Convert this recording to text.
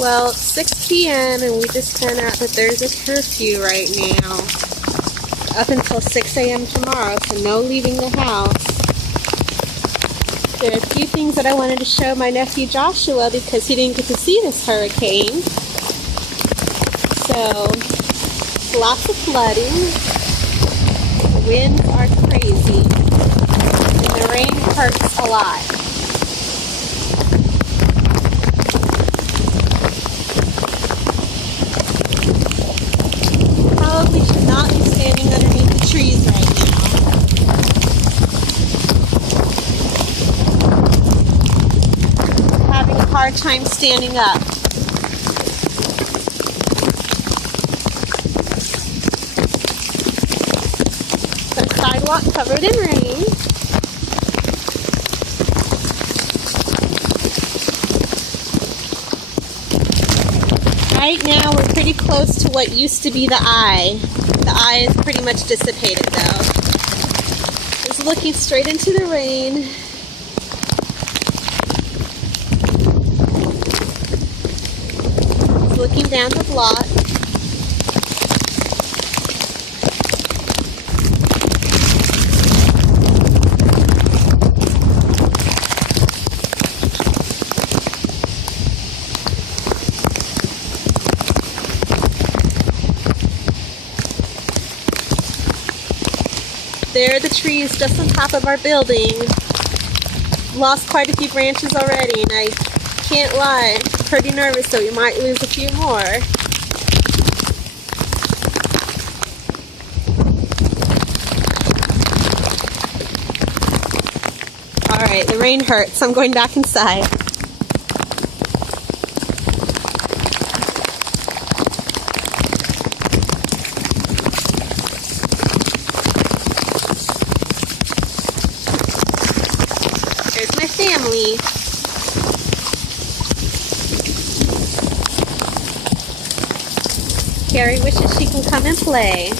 Well, it's 6 p.m. and we just found out that there's a curfew right now. Up until 6 a.m. tomorrow, so no leaving the house. There are a few things that I wanted to show my nephew Joshua because he didn't get to see this hurricane. So, lots of flooding. The winds are crazy. And the rain hurts a lot. Probably should not be standing underneath the trees right now. Having a hard time standing up. The sidewalk covered in rain. Right now we're pretty close to what used to be the eye. The eye is pretty much dissipated though. Just looking straight into the rain. Just looking down the block. There are the trees just on top of our building. Lost quite a few branches already, and I can't lie, I'm pretty nervous that we might lose a few more. Alright, the rain hurts. I'm going back inside. There's my family. Carrie wishes she can come and play.